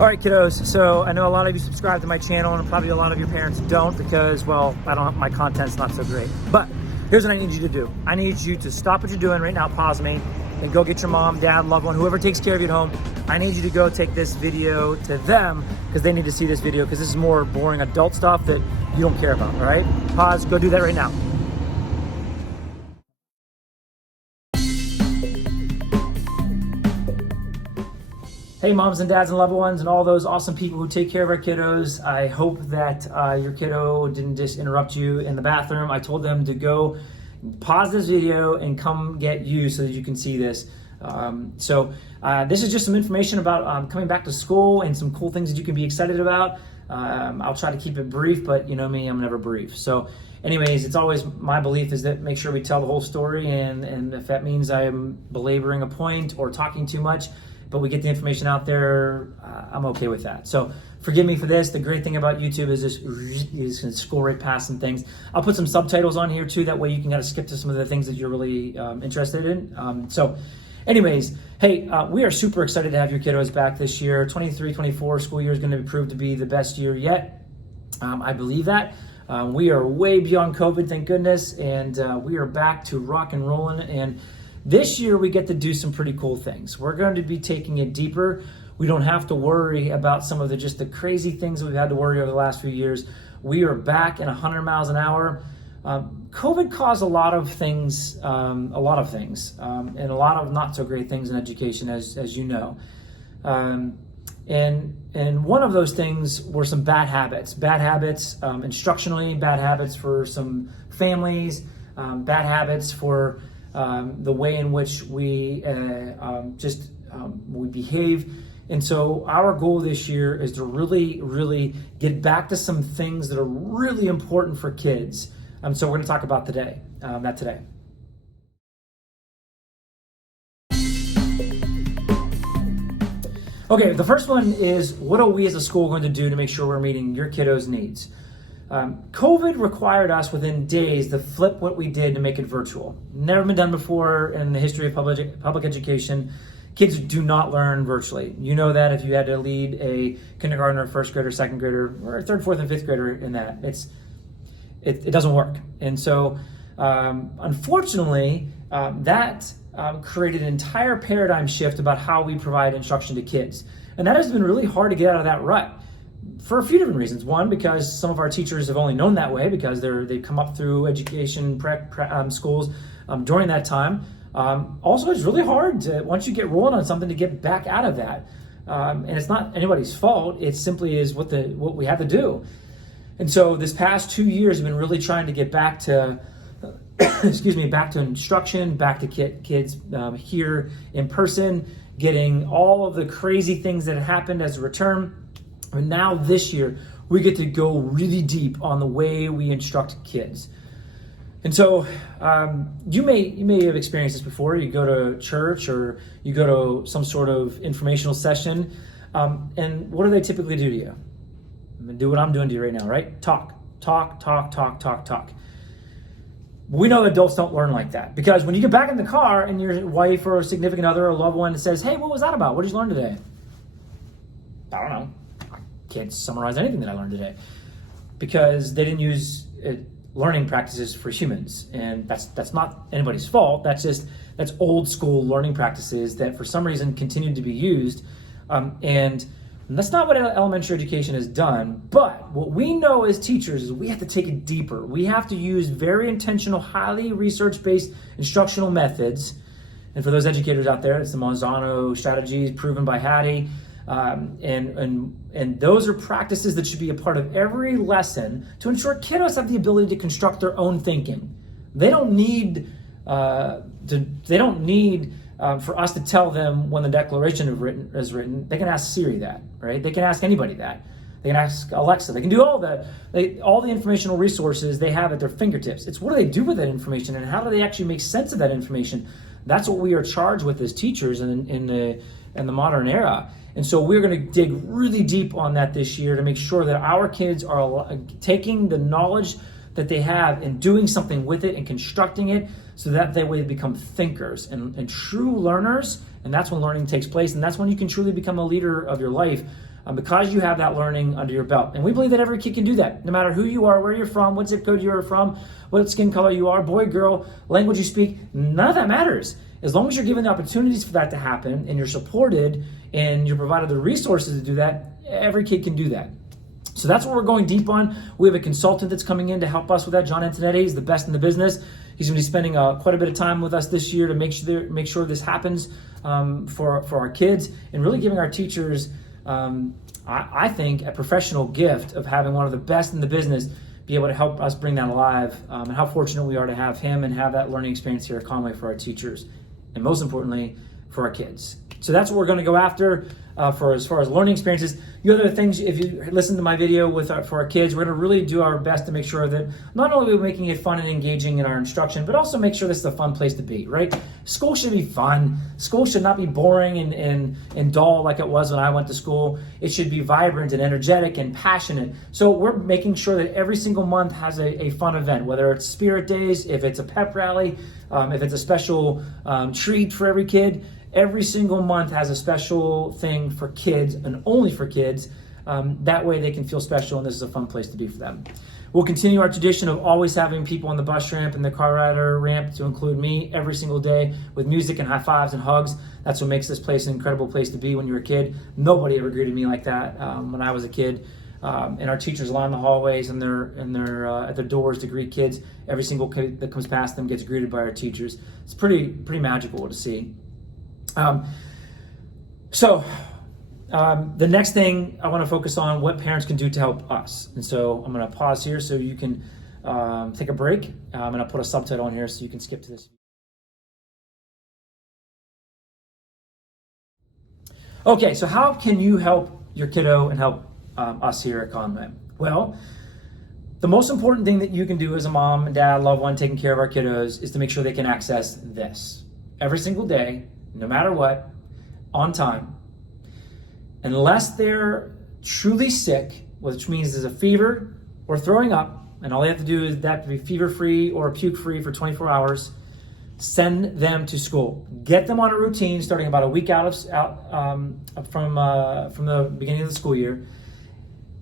All right, kiddos, so I know a lot of you subscribe to my channel and probably a lot of your parents don't because, well, my content's not so great. But here's what I need you to do. I need you to stop what you're doing right now, pause me, and go get your mom, dad, loved one, whoever takes care of you at home. I need you to go take this video to them because they need to see this video because this is more boring adult stuff that you don't care about, all right? Pause, go do that right now. Hey moms and dads and loved ones and all those awesome people who take care of our kiddos. I hope that your kiddo didn't just interrupt you in the bathroom. I told them to go pause this video and come get you so that you can see this. This is just some information about coming back to school and some cool things that you can be excited about. I'll try to keep it brief, but you know me, I'm never brief. So anyways, it's always my belief is that make sure we tell the whole story, and if that means I am belaboring a point or talking too much, but we get the information out there, I'm okay with that. So forgive me for this. The great thing about YouTube is just you can scroll right past some things. I'll put some subtitles on here too, that way you can kind of skip to some of the things that you're really interested in. Anyways, hey, we are super excited to have your kiddos back this year. 23-24 school year is going to prove to be the best year yet. I believe that. We are way beyond COVID, thank goodness, and we are back to rock and rolling. And this year we get to do some pretty cool things. We're going to be taking it deeper. We don't have to worry about some of the crazy things we've had to worry over the last few years. We are back in 100 miles an hour. COVID caused a lot of things, and a lot of not so great things in education, as you know. And one of those things were some bad habits instructionally, bad habits for some families, bad habits for the way in which we behave. And so our goal this year is to really, really get back to some things that are really important for kids. So we're going to talk about that today. Okay, the first one is, what are we as a school going to do to make sure we're meeting your kiddos' needs? COVID required us within days to flip what we did to make it virtual. Never been done before in the history of public education. Kids do not learn virtually. You know that if you had to lead a kindergartner, first grader, second grader, or third, fourth, and fifth grader in that, it doesn't work. And so, unfortunately, that created an entire paradigm shift about how we provide instruction to kids. And that has been really hard to get out of that rut for a few different reasons. One, because some of our teachers have only known that way because they've come up through education schools during that time. Also, it's really hard to, once you get rolling on something, to get back out of that. And it's not anybody's fault. It simply is what we had to do. And so this past 2 years have been really trying to get back to, back to instruction, back to kids here in person, getting all of the crazy things that happened as a return. And now this year, we get to go really deep on the way we instruct kids. And so you may have experienced this before. You go to church or you go to some sort of informational session, and what do they typically do to you? I'm gonna do what I'm doing to you right now, right? Talk. We know that adults don't learn like that, because when you get back in the car and your wife or significant other or loved one says, "Hey, what was that about? What did you learn today?" I don't know. I can't summarize anything that I learned today, because they didn't use learning practices for humans, and that's not anybody's fault. That's old school learning practices that for some reason continued to be used, and that's not what elementary education has done. But what we know as teachers is we have to take it deeper. We have to use very intentional, highly research-based instructional methods. And for those educators out there, it's the Monzano strategies proven by Hattie. And those are practices that should be a part of every lesson to ensure kiddos have the ability to construct their own thinking. They don't need for us to tell them when the Declaration is written. They can ask Siri that, right? They can ask anybody that. They can ask Alexa. They can do all the informational resources they have at their fingertips. It's what do they do with that information, and how do they actually make sense of that information? That's what we are charged with as teachers in the modern era. And so we're going to dig really deep on that this year to make sure that our kids are taking the knowledge that they have and doing something with it and constructing it, so that way they become thinkers and true learners. And that's when learning takes place. And that's when you can truly become a leader of your life, because you have that learning under your belt. And we believe that every kid can do that, no matter who you are, where you're from, what zip code you're from, what skin color you are, boy, girl, language you speak, none of that matters. As long as you're given the opportunities for that to happen and you're supported and you're provided the resources to do that, every kid can do that. So that's what we're going deep on. We have a consultant that's coming in to help us with that. John Antonetti is the best in the business. He's going to be spending quite a bit of time with us this year to make sure this happens for our kids, and really giving our teachers, I think, a professional gift of having one of the best in the business be able to help us bring that alive, and how fortunate we are to have him and have that learning experience here at Conway for our teachers, and most importantly, for our kids. So that's what we're going to go after for as far as learning experiences. The other things, if you listen to my video for our kids, we're going to really do our best to make sure that not only are we making it fun and engaging in our instruction, but also make sure this is a fun place to be, right? School should be fun. School should not be boring and dull like it was when I went to school. It should be vibrant and energetic and passionate. So we're making sure that every single month has a fun event, whether it's Spirit Days, if it's a pep rally, if it's a special treat for every kid. Every single month has a special thing for kids and only for kids. That way they can feel special and this is a fun place to be for them. We'll continue our tradition of always having people on the bus ramp and the car rider ramp, to include me, every single day with music and high fives and hugs. That's what makes this place an incredible place to be when you're a kid. Nobody ever greeted me like that when I was a kid. And our teachers line the hallways and they're at their doors to greet kids. Every single kid that comes past them gets greeted by our teachers. It's pretty magical to see. The next thing I want to focus on, what parents can do to help us. And so I'm going to pause here so you can take a break. I'm going to put a subtitle on here so you can skip to this. Okay, so how can you help your kiddo and help us here at Conway? Well, the most important thing that you can do as a mom and dad, loved one, taking care of our kiddos, is to make sure they can access this every single day, no matter what, on time. Unless they're truly sick, which means there's a fever or throwing up, and all they have to do is that to be fever-free or puke-free for 24 hours, send them to school. Get them on a routine starting about a week out from the beginning of the school year.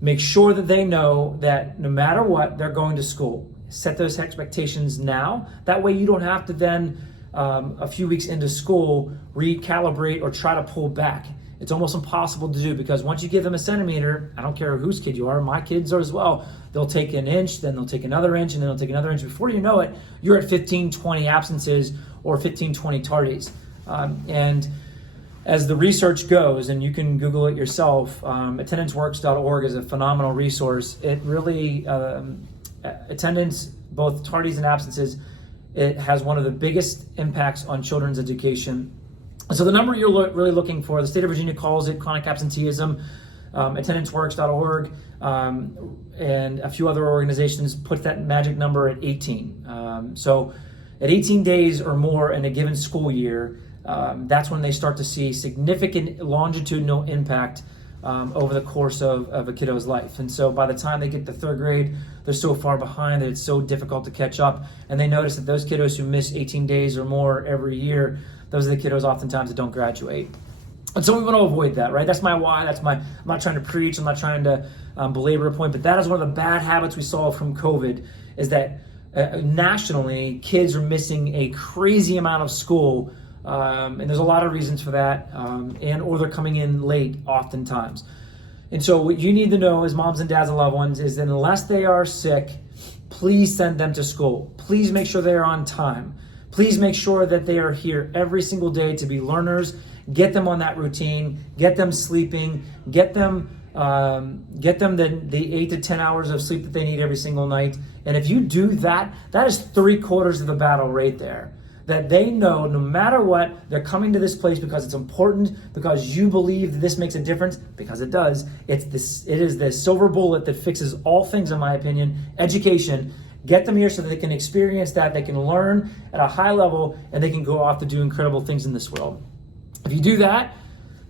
Make sure that they know that no matter what, they're going to school. Set those expectations now. That way you don't have to then a few weeks into school, recalibrate or try to pull back. It's almost impossible to do, because once you give them a centimeter, I don't care whose kid you are, my kids are as well, they'll take an inch, then they'll take another inch, and then they'll take another inch. Before you know it, you're at 15, 20 absences or 15, 20 tardies. And as the research goes, and you can Google it yourself, attendanceworks.org is a phenomenal resource. It really, attendance, both tardies and absences, it has one of the biggest impacts on children's education. So the number you're really looking for, the state of Virginia calls it chronic absenteeism. Attendanceworks.org and a few other organizations put that magic number at 18. So at 18 days or more in a given school year, that's when they start to see significant longitudinal impact over the course of a kiddo's life. And so by the time they get to third grade, they're so far behind that it's so difficult to catch up. And they notice that those kiddos who miss 18 days or more every year, those are the kiddos oftentimes that don't graduate. And so we want to avoid that, right? That's my why. I'm not trying to preach. I'm not trying to belabor a point, but that is one of the bad habits we saw from COVID, is that nationally, kids are missing a crazy amount of school. And there's a lot of reasons for that, or they're coming in late oftentimes. And so what you need to know as moms and dads and loved ones is that unless they are sick, please send them to school. Please make sure they are on time. Please make sure that they are here every single day to be learners. Get them on that routine. Get them sleeping. Get them the 8 to 10 hours of sleep that they need every single night. And if you do that, that is 3/4 of the battle right there. That they know no matter what, they're coming to this place because it's important, because you believe that this makes a difference, because it does. It is the silver bullet that fixes all things, in my opinion. Education. Get them here so that they can experience that, they can learn at a high level, and they can go off to do incredible things in this world. If you do that,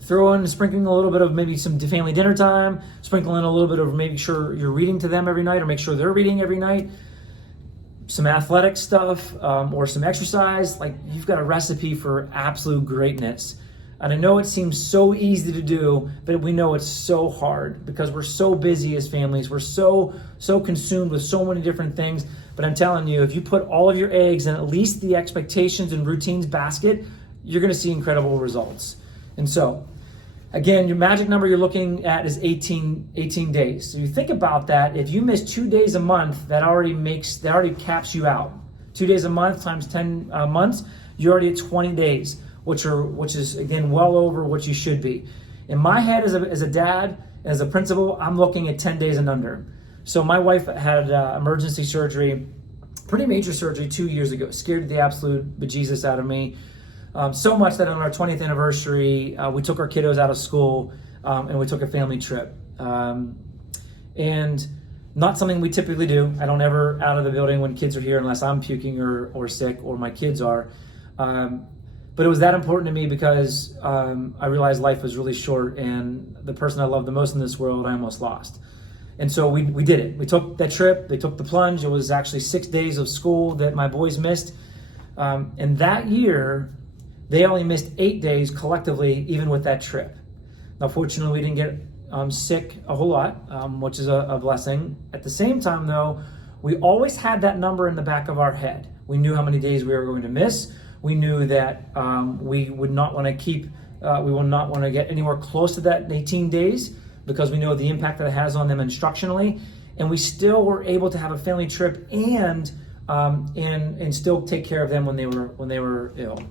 throw in sprinkling a little bit of maybe some family dinner time, sprinkle in a little bit of making sure you're reading to them every night, or make sure they're reading every night, some athletic stuff, or some exercise, like you've got a recipe for absolute greatness. And I know it seems so easy to do, but we know it's so hard because we're so busy as families. We're so consumed with so many different things. But I'm telling you, if you put all of your eggs in at least the expectations and routines basket, you're going to see incredible results. And so, again, your magic number you're looking at is 18 days. So you think about that. If you miss 2 days a month, that already caps you out. 2 days a month times 10 months, you're already at 20 days. Which is again well over what you should be. In my head as a dad, as a principal, I'm looking at 10 days and under. So my wife had emergency surgery, pretty major surgery 2 years ago. Scared the absolute bejesus out of me. So much that on our 20th anniversary, we took our kiddos out of school and we took a family trip. And not something we typically do. I don't ever out of the building when kids are here unless I'm puking or sick or my kids are. But it was that important to me because I realized life was really short, and the person I love the most in this world, I almost lost. And so we did it. We took that trip. They took the plunge. It was actually 6 days of school that my boys missed. And that year, they only missed 8 days collectively, even with that trip. Now, fortunately, we didn't get sick a whole lot, which is a blessing. At the same time, though, we always had that number in the back of our head. We knew how many days we were going to miss. We knew that we would not want to get anywhere close to that 18 days because we know the impact that it has on them instructionally. And we still were able to have a family trip and still take care of them when they were ill.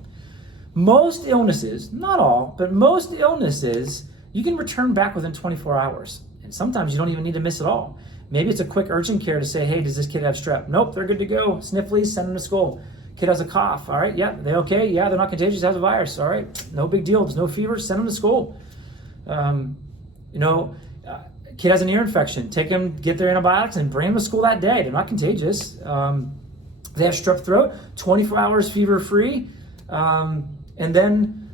Most illnesses, not all, but most illnesses, you can return back within 24 hours. And sometimes you don't even need to miss it all. Maybe it's a quick urgent care to say, hey, does this kid have strep? Nope, they're good to go. Sniffles, send them to school. Kid has a cough. All right, yeah, they okay? Yeah, they're not contagious, has a virus. All right, no big deal. There's no fever, send them to school. Kid has an ear infection. Take them, get their antibiotics, and bring them to school that day. They're not contagious. They have strep throat, 24 hours fever-free, and then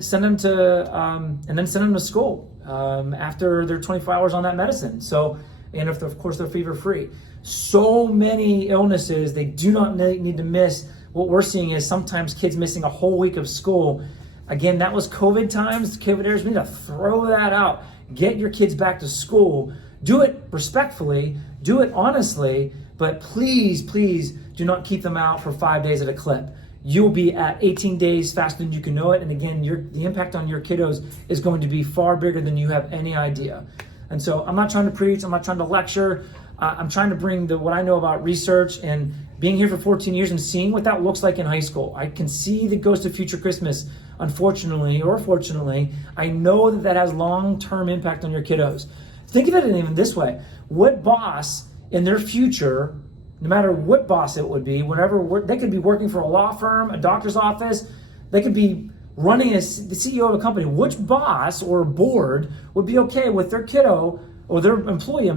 send them to school after they're 24 hours on that medicine. So, and if of course they're fever-free. So many illnesses, they do not need to miss. What we're seeing is sometimes kids missing a whole week of school. Again, that was COVID times, COVID years. We need to throw that out. Get your kids back to school. Do it respectfully, do it honestly, but please do not keep them out for 5 days at a clip. You'll be at 18 days faster than you can know it. And again, the impact on your kiddos is going to be far bigger than you have any idea. And so I'm not trying to preach, I'm not trying to lecture. I'm trying to bring what I know about research and being here for 14 years and seeing what that looks like in high school. I can see the Ghost of Future Christmas, unfortunately or fortunately. I know that has long-term impact on your kiddos. Think of it even this way. What boss in their future, no matter what boss it would be, they could be working for a law firm, a doctor's office, they could be running as the CEO of a company. Which boss or board would be okay with their kiddo or their employee,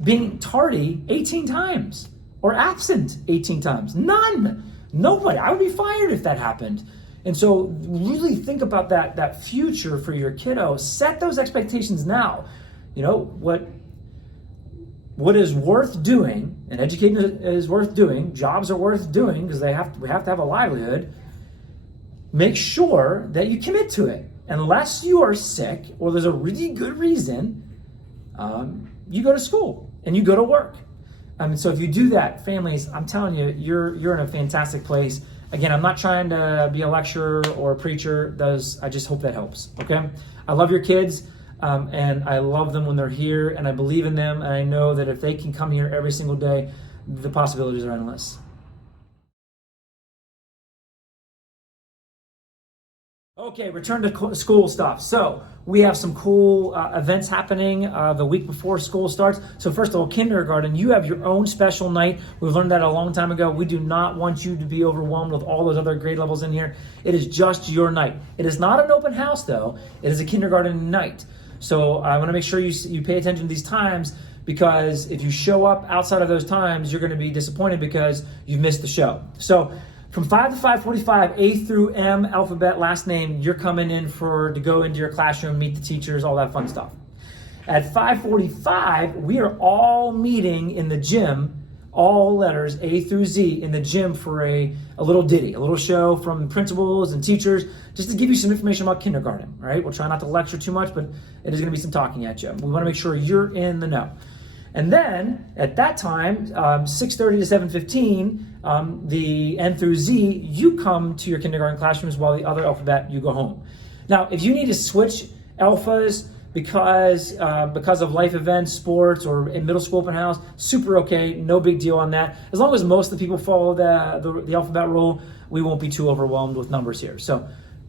being tardy 18 times or absent 18 times? None. Nobody. I would be fired if that happened. And so really think about that future for your kiddo. Set those expectations now. You know, what is worth doing, and educating is worth doing, jobs are worth doing because we have to have a livelihood. Make sure that you commit to it. Unless you are sick or there's a really good reason, you go to school and you go to work. So if you do that, families, I'm telling you, you're in a fantastic place. Again, I'm not trying to be a lecturer or a preacher. I just hope that helps, okay? I love your kids, and I love them when they're here, and I believe in them, and I know that if they can come here every single day, the possibilities are endless. Okay, return to school stuff. So we have some cool events happening the week before school starts. So first of all, kindergarten, you have your own special night. We've learned that a long time ago. We do not want you to be overwhelmed with all those other grade levels in here. It is just your night. It is not an open house though. It is a kindergarten night. So I want to make sure you pay attention to these times, because if you show up outside of those times, you're going to be disappointed because you've missed the show. So from 5 to 5:45, A through M, alphabet, last name, you're coming in to go into your classroom, meet the teachers, all that fun stuff. At 5:45, we are all meeting in the gym, all letters A through Z in the gym for a little ditty, a little show from principals and teachers, just to give you some information about kindergarten, right? We'll try not to lecture too much, but it is gonna be some talking at you. We wanna make sure you're in the know. And then at that time, 6:30 to 7:15, the N through Z, you come to your kindergarten classrooms, while the other alphabet, you go home. Now, if you need to switch alphas because of life events, sports, or in middle school open house, super okay, no big deal on that. As long as most of the people follow the alphabet rule, we won't be too overwhelmed with numbers here. So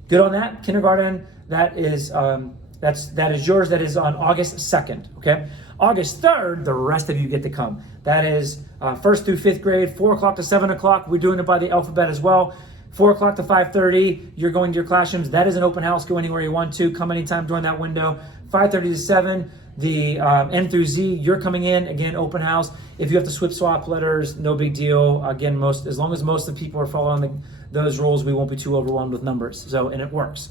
good on that. Kindergarten, that is yours. That is on August 2nd, okay? August 3rd, the rest of you get to come. That is 1st through 5th grade, 4 o'clock to 7 o'clock. We're doing it by the alphabet as well. 4 o'clock to 5:30, you're going to your classrooms. That is an open house. Go anywhere you want to. Come anytime during that window. 5:30 to 7, the N through Z, you're coming in. Again, open house. If you have to swap letters, no big deal. Again, as long as most of the people are following those rules, we won't be too overwhelmed with numbers. And it works.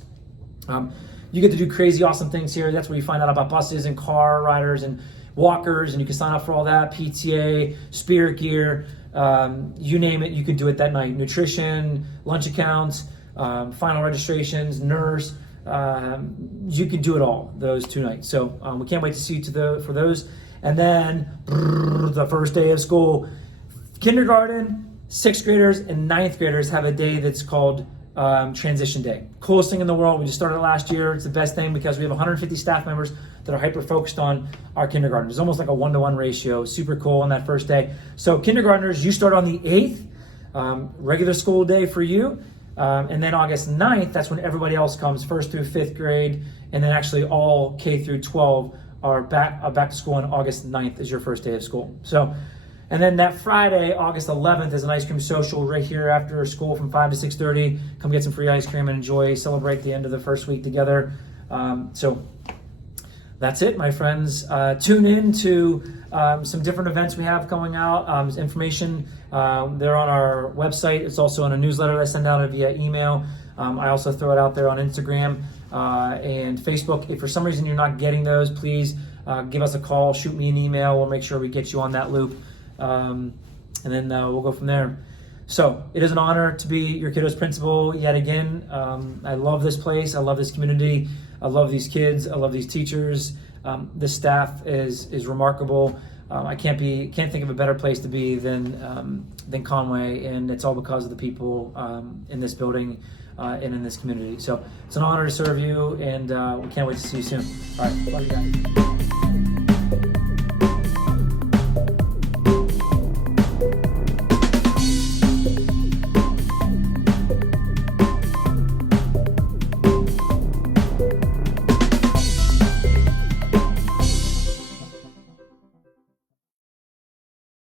You get to do crazy, awesome things here. That's where you find out about buses and car riders and walkers, and you can sign up for all that. PTA, spirit gear, you name it, you can do it that night. Nutrition, lunch accounts, final registrations, nurse, you can do it all those 2 nights. So we can't wait to see you for those. And then the first day of school, kindergarten, 6th graders and 9th graders have a day that's called Transition Day. Coolest thing in the world. We just started last year. It's the best thing because we have 150 staff members that are hyper focused on our kindergarten. It's almost like a 1-to-1 ratio. Super cool on that first day. So kindergartners, you start on the 8th, regular school day for you. And then August 9th, that's when everybody else comes, 1st through 5th grade. And then actually all K through 12 are back to school on August 9th is your first day of school. So, and then that Friday, August 11th, is an ice cream social right here after school from 5 to 6:30. Come get some free ice cream and enjoy, celebrate the end of the first week together. So that's it, my friends. Tune in to some different events we have going out. Information, they're on our website. It's also on a newsletter that I send out via email. I also throw it out there on Instagram and Facebook. If for some reason you're not getting those, please give us a call, shoot me an email. We'll make sure we get you on that loop. And then we'll go from there. So it is an honor to be your kiddo's principal yet again. I love this place. I love this community. I love these kids. I love these teachers. This staff is remarkable. I can't think of a better place to be than Conway, and it's all because of the people in this building and in this community. So it's an honor to serve you, and we can't wait to see you soon. All right, love you guys.